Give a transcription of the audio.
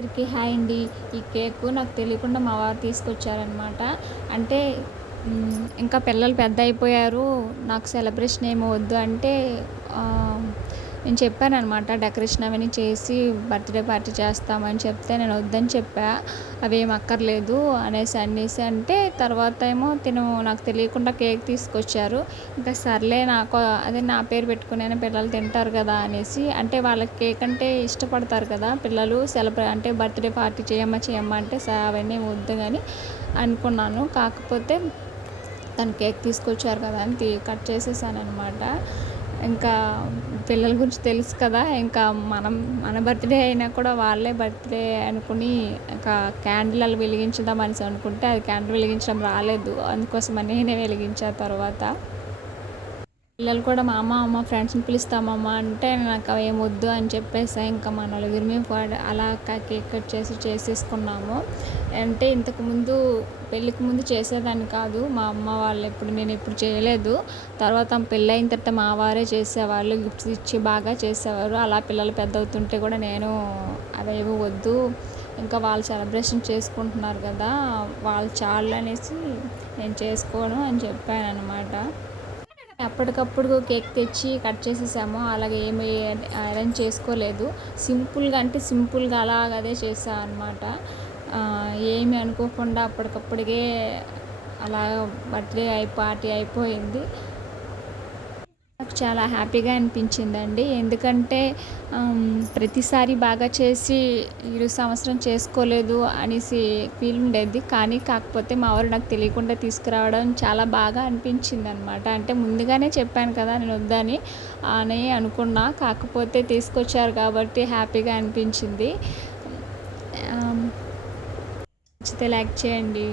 అందరికీ హాయ్ అండి. ఈ కేకు నాకు తెలియకుండా మా వారు తీసుకొచ్చారనమాట. అంటే ఇంకా పిల్లలు పెద్దయిపోయారు. నాకు సెలబ్రేషన్ ఏమి వద్దు అంటే నేను చెప్పాననమాట. డెకరేషన్ అవన్నీ చేసి బర్త్‌డే పార్టీ చేస్తామని చెప్తే నేను వద్దని చెప్పా. అవేమి అక్కర్లేదు అనేసి అంటే తర్వాత ఏమో తిను నాకు తెలియకుండా కేక్ తీసుకొచ్చారు. ఇంకా సర్లే అదే నా పేరు పెట్టుకునైనా పిల్లలు తింటారు కదా అనేసి అంటే వాళ్ళకి కేక్ అంటే ఇష్టపడతారు కదా పిల్లలు. అంటే బర్త్‌డే పార్టీ చేయమ్మా అంటే అవన్నీ వద్దు గాని అనుకున్నాను. కాకపోతే తను కేక్ తీసుకొచ్చారు కదా అని కట్ చేసేసాననమాట. ఇంకా పిల్లల గురించి తెలుసు కదా! ఇంకా మన బర్త్‌డే అయినా కూడా వాళ్ళే బర్త్‌డే అనుకుని ఇంకా క్యాండిల్ అలా వెలిగించుదాం అనేసి అనుకుంటే అది క్యాండిల్ వెలిగించడం రాలేదు. అందుకోసమని నేనే వెలిగించా తర్వాత. పిల్లలు కూడా మా ఫ్రెండ్స్‌ని పిలుస్తామమ్మా అంటే నాకు అవేం వద్దు అని చెప్పేసా. ఇంకా మన నలుగురిమి అలా కేక్ కట్ చేసేసుకున్నాము. అంటే ఇంతకుముందు పెళ్ళికి ముందు చేసేదాన్ని కాదు. మా అమ్మ వాళ్ళు నేనెప్పుడు చేయలేదు. తర్వాత పెళ్ళయిన తర్వాత మా వారే చేసేవాళ్ళు. గిఫ్ట్స్ ఇచ్చి బాగా చేసేవారు. అలా పిల్లలు పెద్దవుతుంటే కూడా నేను అవేవి వద్దు, ఇంకా వాళ్ళు సెలబ్రేషన్ చేసుకుంటున్నారు కదా! వాళ్ళు చాలనేసి నేను చేసుకోను అని చెప్పాననమాట. అప్పటికప్పుడు కేక్ తెచ్చి కట్ చేసేసాము. అలాగే ఏమి అరేంజ్ చేసుకోలేదు. సింపుల్‌గా అలాగదే చేశా అనమాట. ఏమి అనుకోకుండా అప్పటికప్పటికే అలా బర్త్‌డే పార్టీ అయిపోయింది. నాకు చాలా హ్యాపీగా అనిపించిందండి. ఎందుకంటే ప్రతిసారి బాగా చేసి ఈ సంవత్సరం చేసుకోలేదు అనేసి ఫీల్ ఉండేది. కాకపోతే మా వారు నాకు తెలియకుండా తీసుకురావడం చాలా బాగా అనిపించిందనమాట. అంటే ముందుగానే చెప్పాను కదా నేను వద్దని అని అనుకున్నా. కాకపోతే తీసుకొచ్చారు కాబట్టి హ్యాపీగా అనిపించింది. నచ్చితే లైక్ చేయండి.